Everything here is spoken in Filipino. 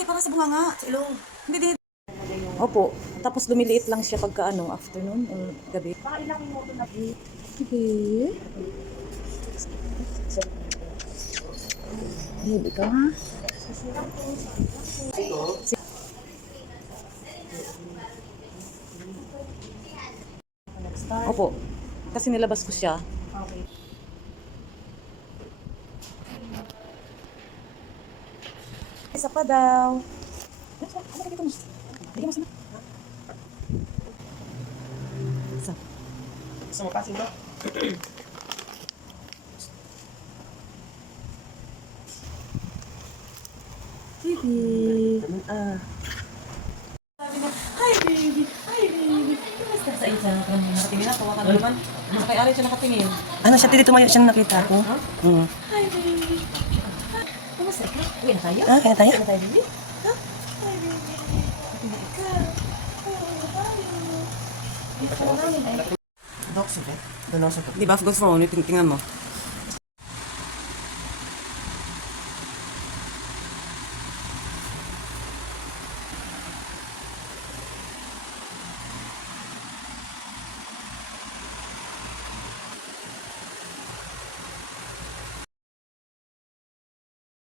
Hindi, parang sa bunganga. Sa ilong. Hindi, hindi. Opo. Tapos lumiliit lang siya pagka afternoon or gabi. Baka ilangin mo ito na. Sige. Babe, ikaw ha? Opo. Kasi nilabas ko siya. Okay. Isa pa daw. Ano dito mo? Bigyan mo sana. Isa. Gusto mo pasin ba? Baby. Hi, baby. Hi, baby. Kumusta sa isa? Nakatingin na. Tawa ka naman. Nakay-ari siya nakatingin. Ano siya, tili tumayo siyang nakita ko. Hi, baby. Kumusta ka? Uwi na tayo? Kaya tayo? Uwi na tayo, baby? Ha? Hi, baby. Hindi ka. Uwi na tayo. Dito ka na namin. Dok, sige. Doon ako sa Di ba, Ghost Phone, tingnan mo.